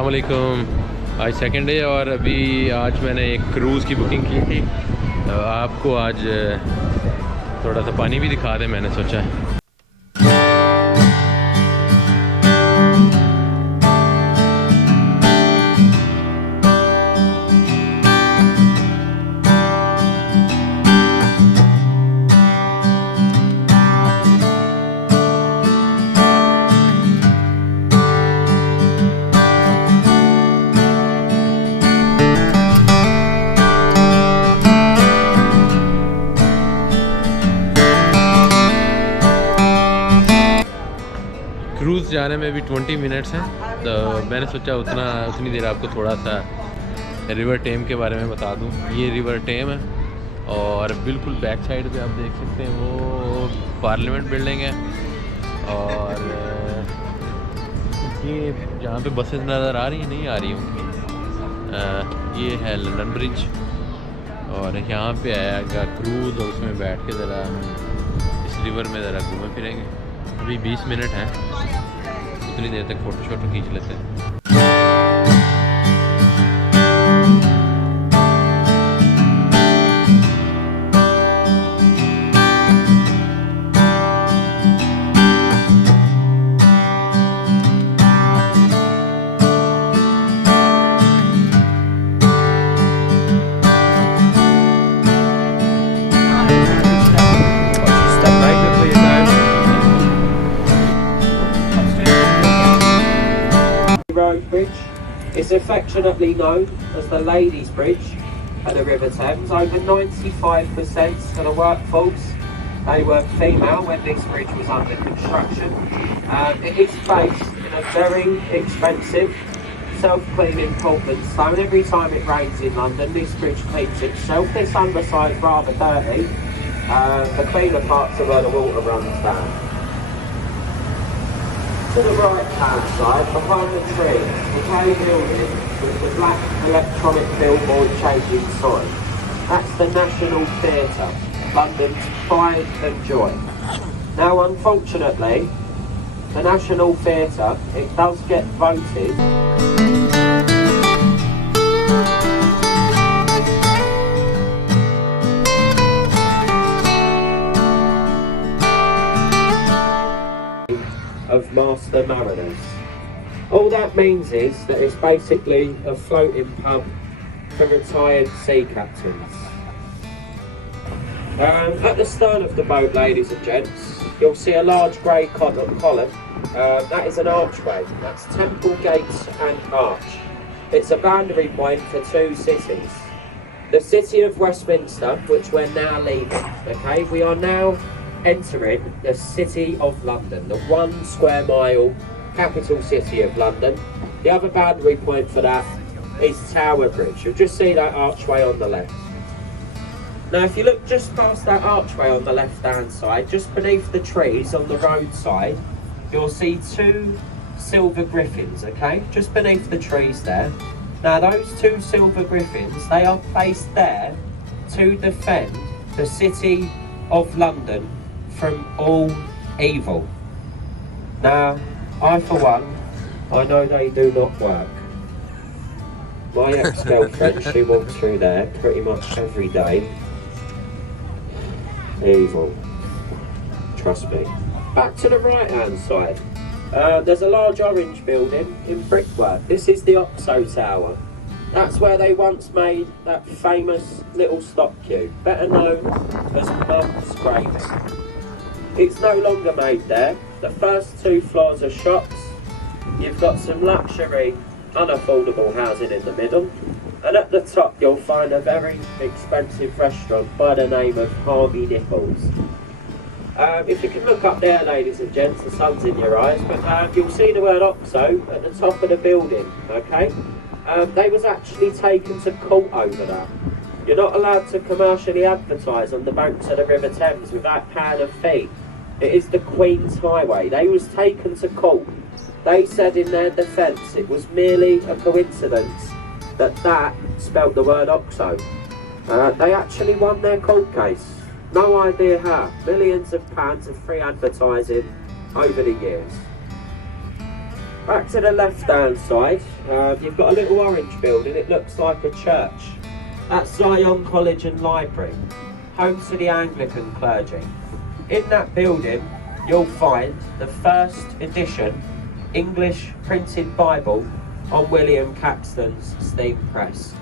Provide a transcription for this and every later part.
अस्सलाम वालेकुम। आज सेकंड डे और अभी आज मैंने एक क्रूज़ की बुकिंग की थी, तो आपको आज थोड़ा सा पानी भी दिखा दें मैंने सोचा है। क्रूज़ जाने में भी 20 मिनट्स हैं, तो मैंने सोचा उतनी देर आपको थोड़ा सा रिवर टेम के बारे में बता दूं। ये रिवर टेम है और बिल्कुल बैक साइड पे आप देख सकते हैं वो पार्लियामेंट बिल्डिंग है, और ये जहाँ पे बसेस नज़र आ रही हैं नहीं आ रही होंगी, ये है लंदन ब्रिज, और यहाँ पे आएगा क्रूज़ और उसमें बैठ के ज़रा इस रिवर में ज़रा घूमे फिरेंगे। अभी 20 मिनट हैं, उतनी देर तक फ़ोटो शोटो खींच लेते हैं। Bridge is affectionately known as the Ladies' Bridge at the River Thames. Over 95% of the workforce, they were female when this bridge was under construction. It is based in a very expensive self-cleaning Portland stone. Every time it rains in London, this bridge cleans itself. This underside is rather dirty. The cleaner parts are where the water runs down. To the right hand side, behind the tree, the grey building with the black electronic billboard changing sign. That's the National Theatre, London's pride and joy. Now unfortunately, the National Theatre, it does get voted of master mariners. All that means is that it's basically a floating pub for retired sea captains. At the stern of the boat, ladies and gents, you'll see a large grey column. That is an archway. That's Temple Gates and Arch. It's a boundary point for two cities. The city of Westminster, which we're now leaving, okay? We are now entering the City of London, the 1 square mile capital city of London. The other boundary point for that is Tower Bridge. You'll just see that archway on the left. Now if you look just past that archway on the left hand side, just beneath the trees on the roadside, you'll see 2 silver griffins, okay? Just beneath the trees there. Now those 2 silver griffins, they are placed there to defend the City of London from all evil. Now, I for one, I know they do not work. My ex-girlfriend, she walks through there pretty much every day. Evil. Trust me. Back to the right hand side. There's a large orange building in brickwork. This is the Oxo Tower. That's where they once made that famous little stop cube, better known as Mum's Gravy. It's no longer made there. The first 2 floors are shops. You've got some luxury, unaffordable housing in the middle. And at the top you'll find a very expensive restaurant by the name of Harvey Nichols. If you can look up there, ladies and gents, the sun's in your eyes, but you'll see the word Oxo at the top of the building, okay? They was actually taken to court over that. You're not allowed to commercially advertise on the banks of the River Thames without paying a fee. It is the Queen's Highway. They was taken to court. They said in their defence it was merely a coincidence that spelt the word Oxo. They actually won their court case. No idea how. Millions of pounds of free advertising over the years. Back to the left-hand side, you've got a little orange building. It looks like a church. That's Zion College and Library, home to the Anglican clergy. In that building, you'll find the first edition English printed Bible on William Caxton's steam press.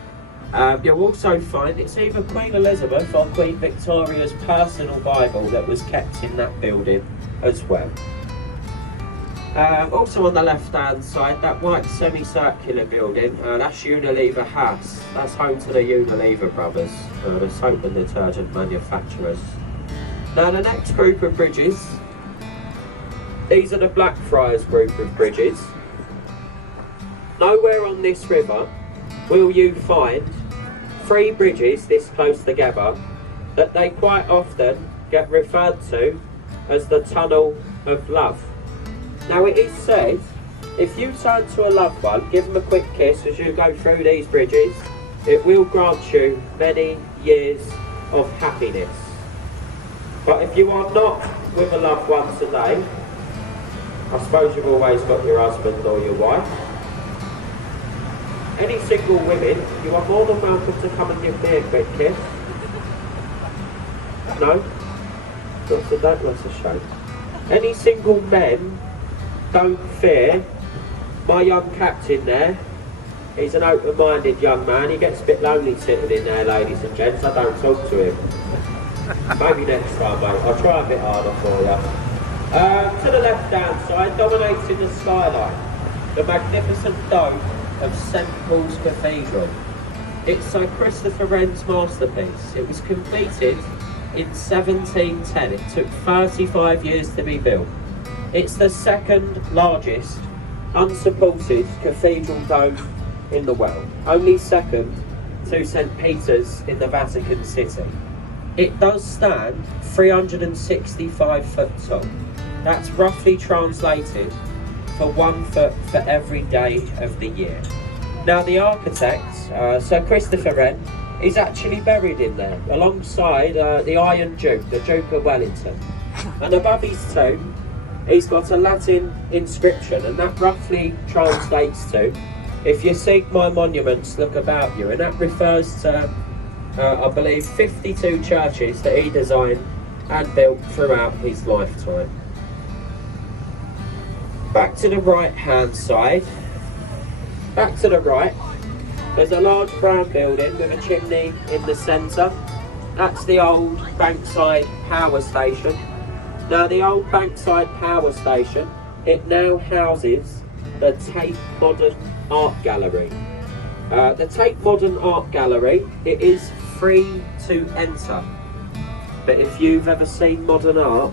You'll also find it's either Queen Elizabeth or Queen Victoria's personal Bible that was kept in that building as well. Also on the left hand side, that white semicircular building, that's Unilever House. That's home to the Unilever brothers, the soap and detergent manufacturers. Now the next group of bridges, these are the Blackfriars group of bridges. Nowhere on this river will you find 3 bridges this close together that they quite often get referred to as the Tunnel of Love. Now it is said, if you turn to a loved one, give them a quick kiss as you go through these bridges, it will grant you many years of happiness. But if you are not with a loved one today, I suppose you've always got your husband or your wife. Any single women, you are more than welcome to come and give me a quick kiss. No? Not today, that's a shame. Any single men, don't fear. My young captain there, he's an open-minded young man. He gets a bit lonely sitting in there, ladies and gents. I don't talk to him. Maybe next time, mate. I'll try a bit harder for you. To the left-hand side, dominating the skyline, the magnificent dome of St Paul's Cathedral. It's Sir Christopher Wren's masterpiece. It was completed in 1710. It took 35 years to be built. It's the second largest unsupported cathedral dome in the world, only second to St Peter's in the Vatican City. It does stand 365 foot tall. That's roughly translated for 1 foot for every day of the year. Now the architect, Sir Christopher Wren, is actually buried in there alongside the Iron Duke, the Duke of Wellington. And above his tomb, he's got a Latin inscription, and that roughly translates to, if you seek my monuments, look about you. And that refers to, I believe, 52 churches that he designed and built throughout his lifetime. Back to the right hand side, back to the right, there's a large brown building with a chimney in the centre. That's the old Bankside Power Station. Now the old Bankside Power Station, it now houses the Tate Modern Art Gallery. The Tate Modern Art Gallery, it is free to enter. But if you've ever seen modern art,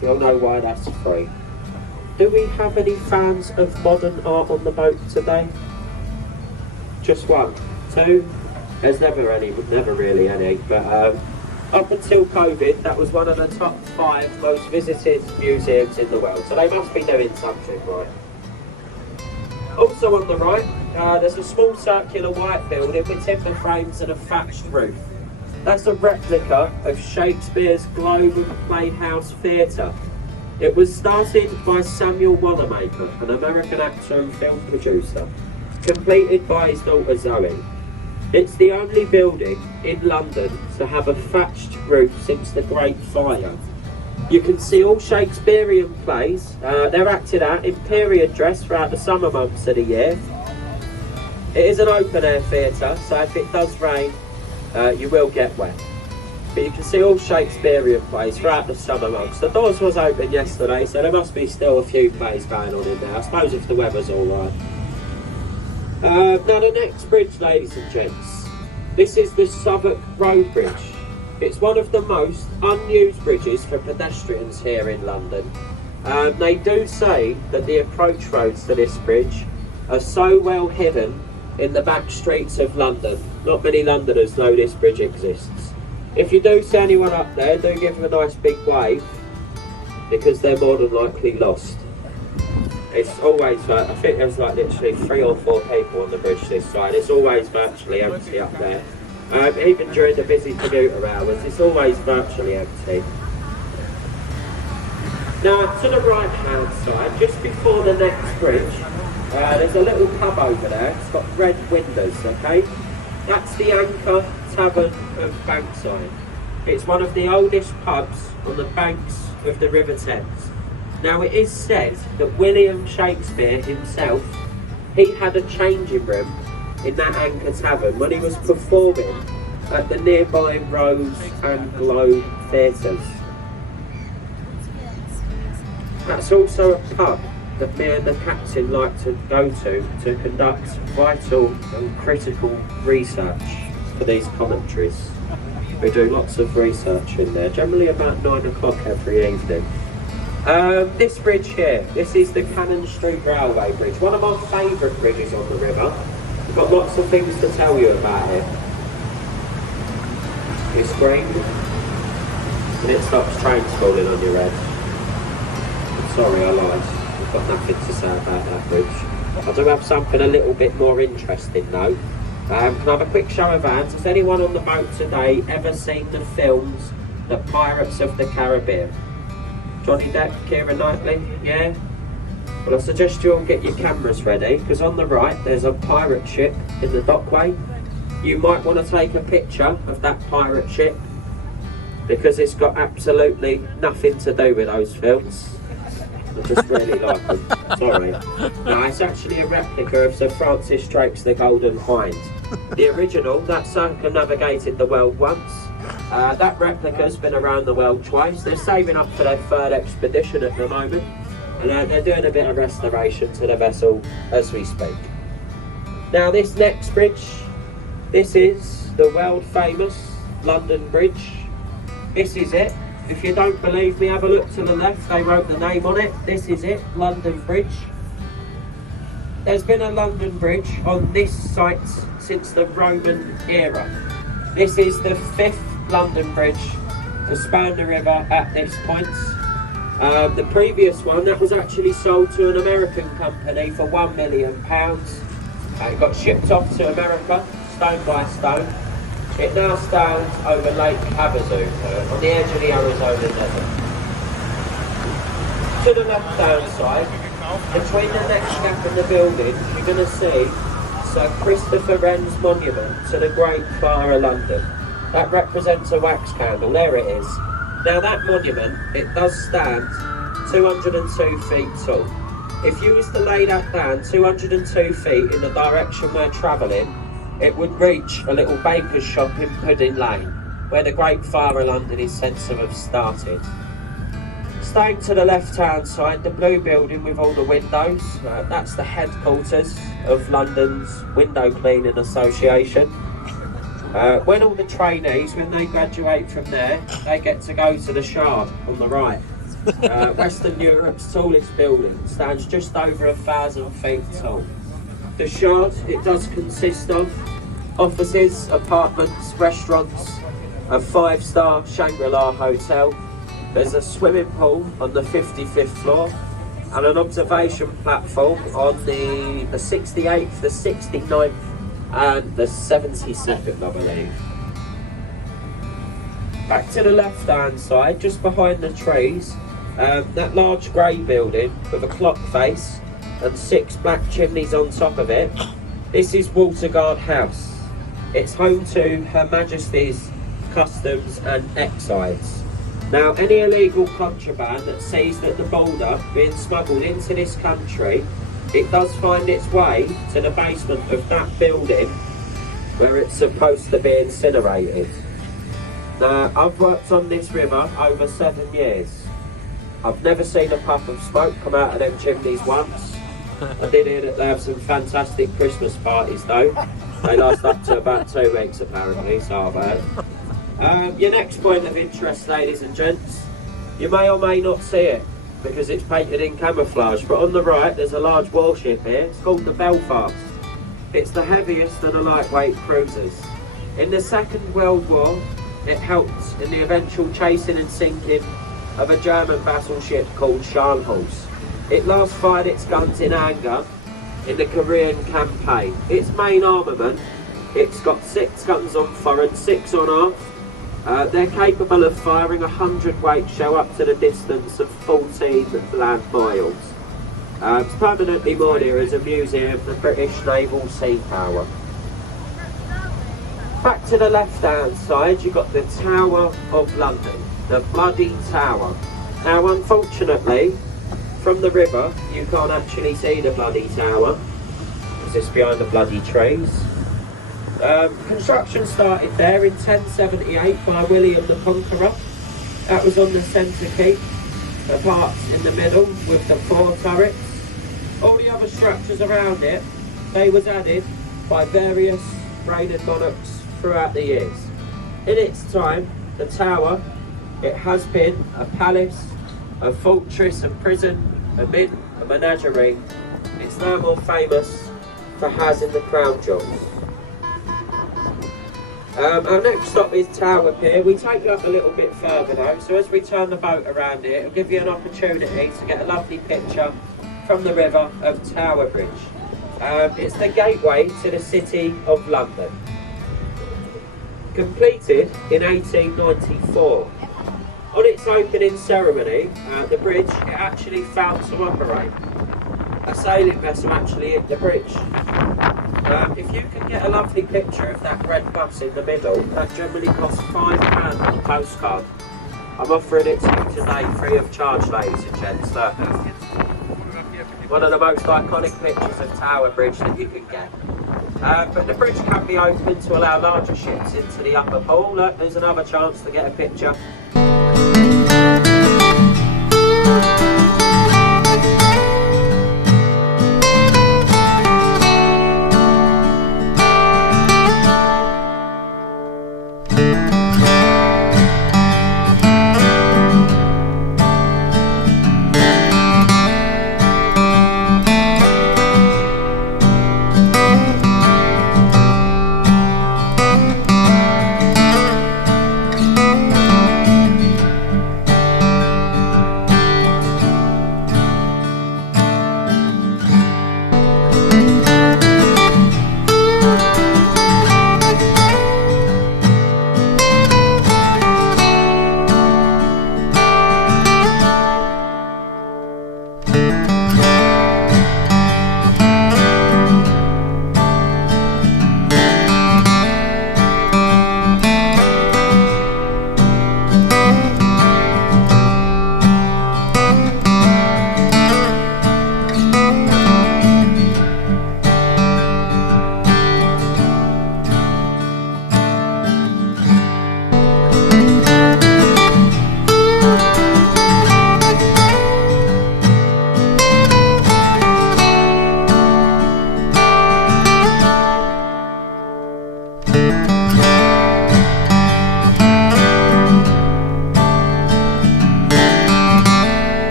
you'll know why that's free. Do we have any fans of modern art on the boat today? Just 1, 2? There's never really any, but up until COVID, that was one of the top 5 most visited museums in the world, so they must be doing something right. Also on the right, there's a small circular white building with timber frames and a thatched roof. That's a replica of Shakespeare's Globe and Playhouse Theatre. It was started by Samuel Wanamaker, an American actor and film producer, completed by his daughter Zoe. It's the only building in London to have a thatched roof since the Great Fire. You can see all Shakespearean plays. They're acted out in period dress throughout the summer months of the year. It is an open air theatre, so if it does rain, you will get wet. But you can see all Shakespearean plays throughout the summer months. The doors was open yesterday, so there must be still a few plays going on in there. I suppose if the weather's alright. Now the next bridge, ladies and gents, this is the Southwark Road Bridge. It's one of the most unused bridges for pedestrians here in London. They do say that the approach roads to this bridge are so well hidden in the back streets of London. Not many Londoners know this bridge exists. If you do see anyone up there, do give them a nice big wave, because they're more than likely lost. It's always, I think there's like literally 3 or 4 people on the bridge this side. It's always virtually empty up there. Even during the busy commuter hours, it's always virtually empty. Now to the right hand side, just before the next bridge, There's a little pub over there. It's got red windows, okay? That's the Anchor Tavern of Bankside. It's one of the oldest pubs on the banks of the River Thames. Now it is said that William Shakespeare himself, he had a changing room in that Anchor Tavern when he was performing at the nearby Rose and Globe theatres. That's also a pub that me and the captain like to go to conduct vital and critical research for these commentaries. We do lots of research in there, generally about 9 o'clock every evening. This bridge here, this is the Cannon Street Railway Bridge, one of my favourite bridges on the river. We've got lots of things to tell you about it. It's green and it stops trains falling on your head. Sorry, I lied. I've got nothing to say about that bridge. I do have something a little bit more interesting though. Can I have a quick show of hands? Has anyone on the boat today ever seen the films The Pirates of the Caribbean? Johnny Depp, Keira Knightley, yeah? Well, I suggest you all get your cameras ready, because on the right there's a pirate ship in the dockway. You might want to take a picture of that pirate ship, because it's got absolutely nothing to do with those films. I just really like them. Sorry. No, it's actually a replica of Sir Francis Drake's The Golden Hind. The original, that circumnavigated the world once. That replica's been around the world twice. They're saving up for their third expedition at the moment. And they're doing a bit of restoration to the vessel as we speak. Now this next bridge, this is the world famous London Bridge. This is it. If you don't believe me, have a look to the left. They wrote the name on it. This is it, London Bridge. There's been a London Bridge on this site since the Roman era. This is the 5th London Bridge to span the river at this point. The previous one, that was actually sold to an American company for £1 million. It got shipped off to America, stone by stone. It now stands over Lake Havasu, on the edge of the Arizona desert. To the left-hand side, between the next gap and the building, you're going to see Sir Christopher Wren's monument to the Great Fire of London. That represents a wax candle, there it is. Now that monument, it does stand 202 feet tall. If you was to lay that down 202 feet in the direction we're travelling, it would reach a little baker's shop in Pudding Lane, where the Great Fire of London is said to have started. Staying to the left-hand side, the blue building with all the windows, that's the headquarters of London's Window Cleaning Association. When all the trainees, when they graduate from there, they get to go to the Shard on the right. Western Europe's tallest building, stands just over 1,000 feet tall. The Shard, it does consist of offices, apartments, restaurants, a 5-star Shangri-La hotel. There's a swimming pool on the 55th floor and an observation platform on the 68th, the 69th and the 72nd, I believe. Back to the left-hand side, just behind the trees, that large grey building with a clock face and 6 black chimneys on top of it. This is Waterguard House. It's home to Her Majesty's Customs and Excise. Now, any illegal contraband that seized at the border being smuggled into this country, it does find its way to the basement of that building where it's supposed to be incinerated. Now, I've worked on this river over 7 years. I've never seen a puff of smoke come out of them chimneys once. I did hear that they have some fantastic Christmas parties though. They last up to about 2 weeks apparently, so I've heard. Your next point of interest, ladies and gents, you may or may not see it because it's painted in camouflage, but on the right there's a large warship here. It's called the Belfast. It's the heaviest of the lightweight cruisers. In the Second World War, it helped in the eventual chasing and sinking of a German battleship called Scharnhorst. It last fired its guns in anger in the Korean campaign. Its main armament, it's got 6 guns on fore and 6 on aft. They're capable of firing a 100-weight shell up to the distance of 14 land miles. It's permanently moored here as a museum of the British Naval Sea Power. Back to the left-hand side, you've got the Tower of London, the Bloody Tower. Now, unfortunately, from the river, you can't actually see the Bloody Tower, because it's behind the bloody trees. Construction started there in 1078 by William the Conqueror. That was on the centre keep, the parts in the middle with the 4 turrets. All the other structures around it, they was added by various reigning monarchs throughout the years. In its time, the tower, it has been a palace, a fortress, a prison, a mint, a menagerie. It's now more famous for housing the crown jewels. Our next stop is Tower Pier. We take you up a little bit further though, so as we turn the boat around here, it'll give you an opportunity to get a lovely picture from the river of Tower Bridge. It's the gateway to the City of London. Completed in 1894. On its opening ceremony, the bridge it actually failed to operate. A sailing vessel actually hit the bridge. If you can get a lovely picture of that red bus in the middle, that generally costs £5 on a postcard. I'm offering it to you today free of charge, ladies and gents. Look. One of the most iconic pictures of Tower Bridge that you can get. But the bridge can be opened to allow larger ships into the upper pool. Look, there's another chance to get a picture.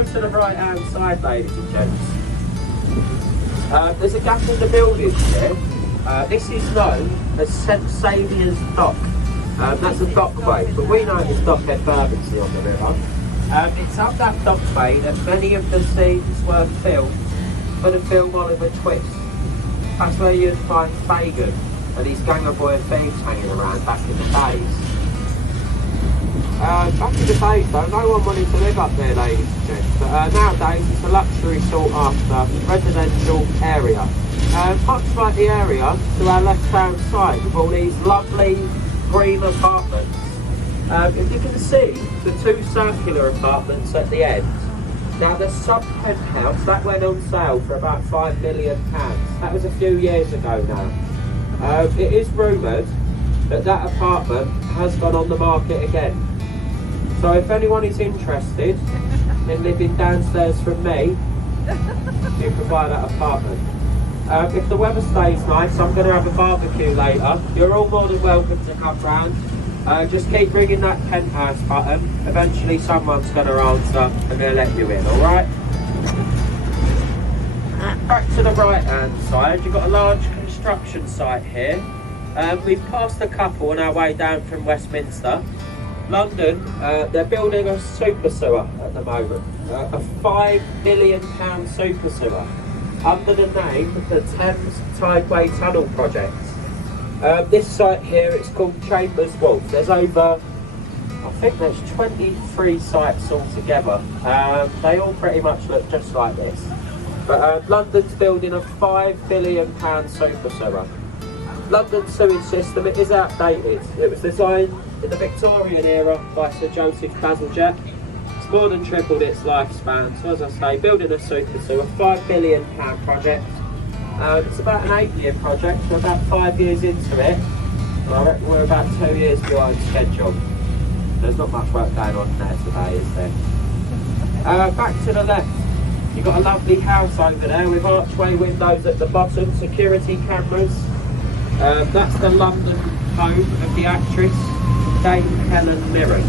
To the right hand side, ladies and gents. There's a gap in the building here. This is known as St Saviour's Dock. That's a dockway, but we know it's Dockhead Bermondsey on the river. It's up that dockway that many of the scenes were filmed for the film Oliver Twist. That's where you'd find Fagin and his gang of boy thieves hanging around back in the days. Back in the days though, no one wanted to live up there, ladies and gents. But nowadays it's a luxury sought after residential area. Much like the area to our left-hand side with all these lovely green apartments. If you can see the two circular apartments at the end, now the sub-penthouse, that went on sale for about £5 million. That was a few years ago now. It is rumoured that that apartment has gone on the market again. So if anyone is interested in living downstairs from me, you can buy that apartment. If the weather stays nice, I'm going to have a barbecue later. You're all more than welcome to come round. Just keep ringing that penthouse button. Eventually someone's going to answer and they'll let you in, alright? Back to the right hand side, you've got a large construction site here. We've passed a couple on our way down from Westminster. London, they're building a super sewer at the moment. A £5 million super sewer under the name of the Thames Tideway Tunnel Project. This site here, it's called Chambers Wharf. There's over, I think there's 23 sites altogether. They all pretty much look just like this. But London's building a £5 billion super sewer. London's sewage system, it is outdated. It was designed in the Victorian era by Sir Joseph Bazalgette. It's more than tripled its lifespan. So as I say, building a super sewer, £5 billion project. It's about an 8-year project. We're about 5 years into it. I reckon we're about 2 years behind schedule. There's not much work going on there today, is there? Back to the left, you've got a lovely house over there with archway windows at the bottom, security cameras. That's the London home of the actress Dame Helen Mirren.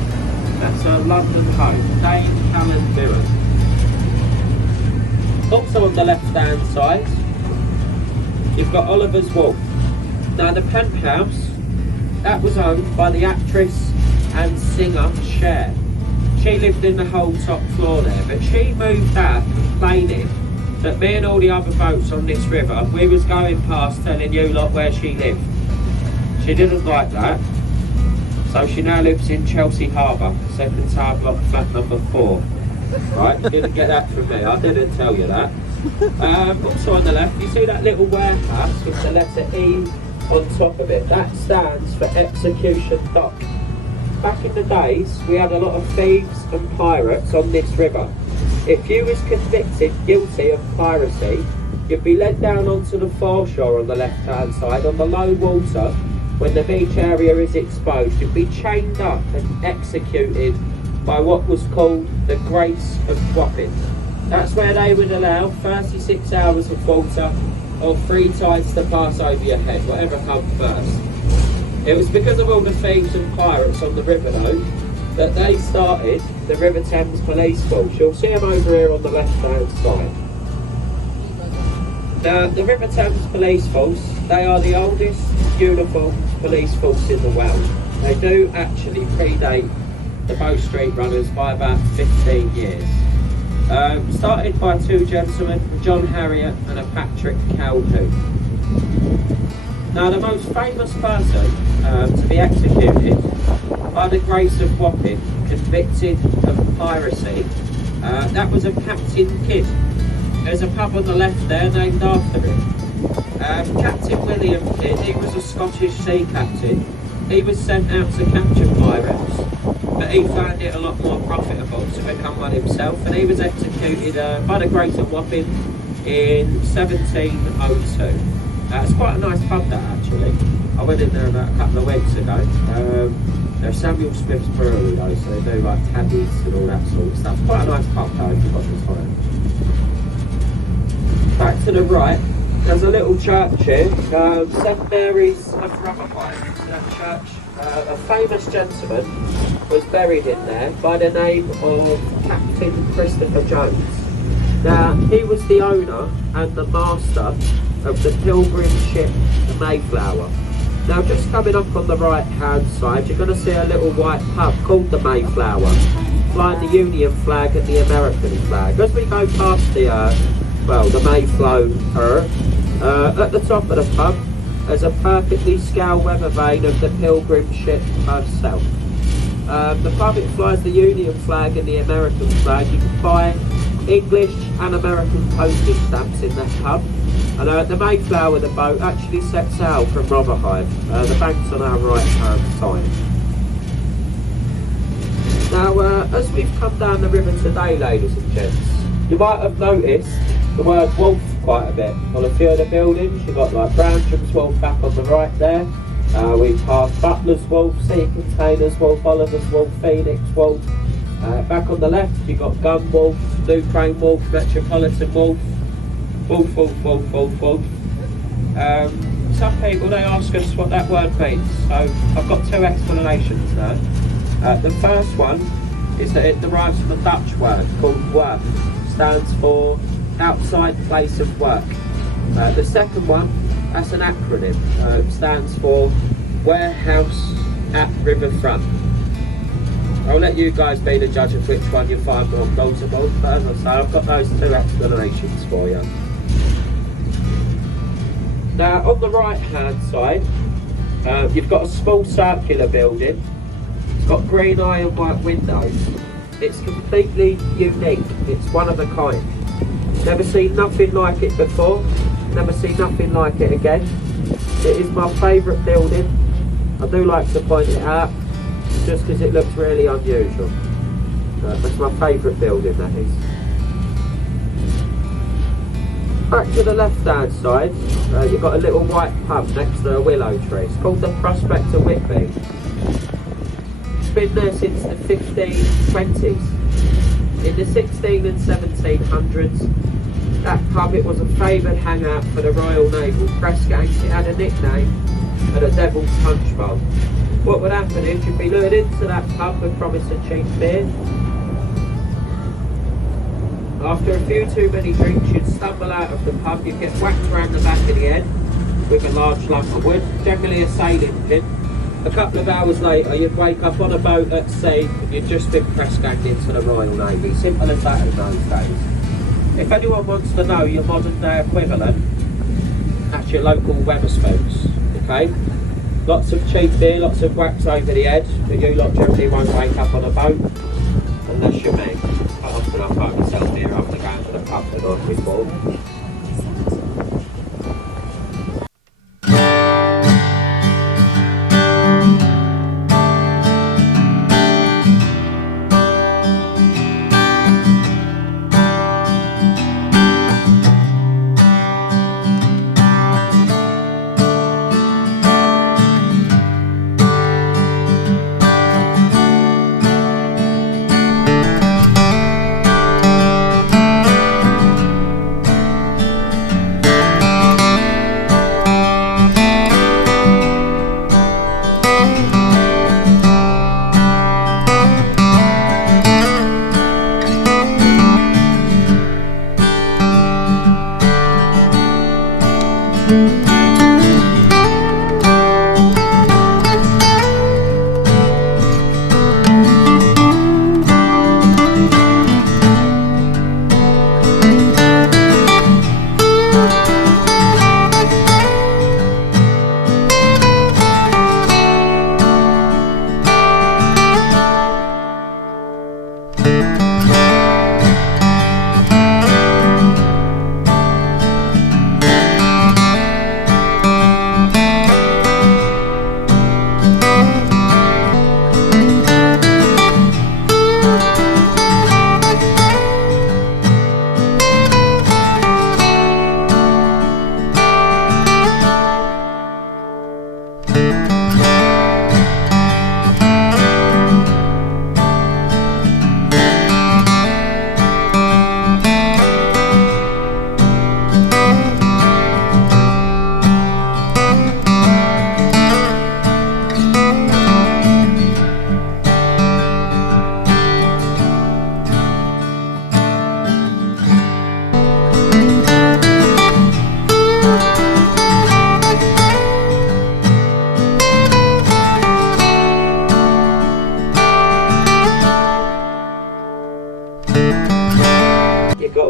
That's her London home, Dame Helen Mirren. Also on the left hand side, you've got Oliver's Wharf. Now the penthouse, that was owned by the actress and singer Cher. She lived in the whole top floor there, but she moved out complaining that me and all the other boats on this river, we was going past telling you lot where she lived. She didn't like that, so she now lives in Chelsea Harbour, second tower block, flat number 4. Right, you didn't get that from me, I didn't tell you that. Also on the left, you see that little warehouse with the letter E on top of it. That stands for Execution Dock. Back in the days, we had a lot of thieves and pirates on this river. If you was convicted guilty of piracy, you'd be led down onto the foreshore on the left-hand side, on the low water, when the beach area is exposed. You'd be chained up and executed by what was called the Grace of Wapping. That's where they would allow 36 hours of water or 3 tides to pass over your head, whatever comes first. It was because of all the thieves and pirates on the river though, that they started the River Thames Police Force. You'll see them over here on the left-hand side. Now, the River Thames Police Force, they are the oldest uniformed police force in the world. They do actually predate the Bow Street Runners by about 15 years. Started by 2 gentlemen, a John Harriot and a Patrick Calhoun. Now, the most famous person to be executed by the Grace of Wapping, convicted of piracy, that was a Captain Kidd. There's a pub on the left there named after him. Captain William Kidd, he was a Scottish sea captain. He was sent out to capture pirates, but he found it a lot more profitable to become one himself, and he was executed by the Grace of Wapping in 1702. It's quite a nice pub that actually. I went in there about a couple of weeks ago. They're Samuel Smith's brewery though, so they do like tabbies and all that sort of stuff. Quite a nice pub though if you've got the time. Back to the right, there's a little church here, St Mary's of Rutherford. That church, a famous gentleman was buried in there by the name of Captain Christopher Jones. Now, he was the owner and the master of the pilgrim ship, the Mayflower. Now, just coming up on the right-hand side, you're going to see a little white pub called the Mayflower, flying the Union flag and the American flag. As we go past the Mayflower, at the top of the pub, there's a perfectly scale weather vane of the pilgrim ship herself. The pub, it flies the Union flag and the American flag. You can buy English and American postage stamps in that pub. And the Mayflower, the boat, actually sets out from Rotherhithe. The bank's on our right hand side. Now, as we've come down the river today, ladies and gents, you might have noticed the word wolf quite a bit. On a few of the buildings, you've got like Brandrum's Wolf back on the right there. We've passed Butler's Wolf, Sea Containers Wolf, Oliver's Wolf, Phoenix Wolf. Back on the left, you've got Gun Wolf, New Crane Wolf, Metropolitan Wolf, Wolf, Wolf, Wolf, Wolf, Wolf. Some people, they ask us what that word means, so I've got two explanations now. The first one is that it derives from a Dutch word called work, stands for outside place of work. The second one, that's an acronym, stands for warehouse at riverfront. I'll let you guys be the judge of which one you find more plausible, but as I say, I've got those two explanations for you. Now, on the right hand side, you've got a small circular building. It's got green iron white windows. It's completely unique. It's one of a kind. Never seen nothing like it before. Never seen nothing like it again. It is my favourite building. I do like to point it out, just because it looks really unusual. That's my favourite building, that is. Back to the left hand side, you've got a little white pub next to a willow tree. It's called the Prospector Whitby. Been there since the 1520s. In the 16 and 1700s, that pub, it was a favoured hangout for the Royal Naval Press Gangs. It had a nickname and a Devil's Punch Bowl. What would happen is you'd be lured into that pub with promise of cheap beer. After a few too many drinks, you'd stumble out of the pub, you'd get whacked around the back of the head with a large lump of wood, generally a sailing pin. A couple of hours later, you'd wake up on a boat at sea and you'd just been press ganged into the Royal Navy. Simple as that in those days. If anyone wants to know your modern day equivalent, that's your local Wetherspoons, okay? Lots of cheap beer, lots of wax over the head, but you lot generally won't wake up on a boat, unless you're me. Quite often I find myself here after going to the pub the night before.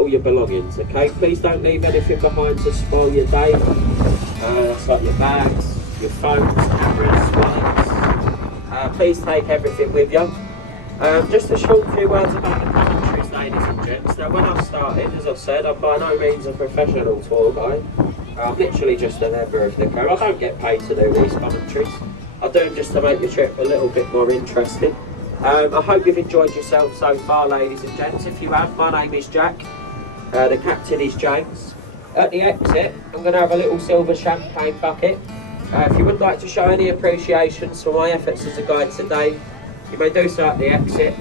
Your belongings, okay? Please don't leave anything behind to spoil your day. That's like your bags, your phones, cameras, wallets. please take everything with you. Just a short few words about the commentaries, ladies and gents. Now, when I started, as I've said, I'm by no means a professional tour guide. I'm literally just a member of the crew. I don't get paid to do these commentaries. I do them just to make your trip a little bit more interesting. I hope you've enjoyed yourself so far, ladies and gents. If you have, my name is Jack. The captain is James. At the exit, I'm going to have a little silver champagne bucket. If you would like to show any appreciation for my efforts as a guide today, you may do so at the exit.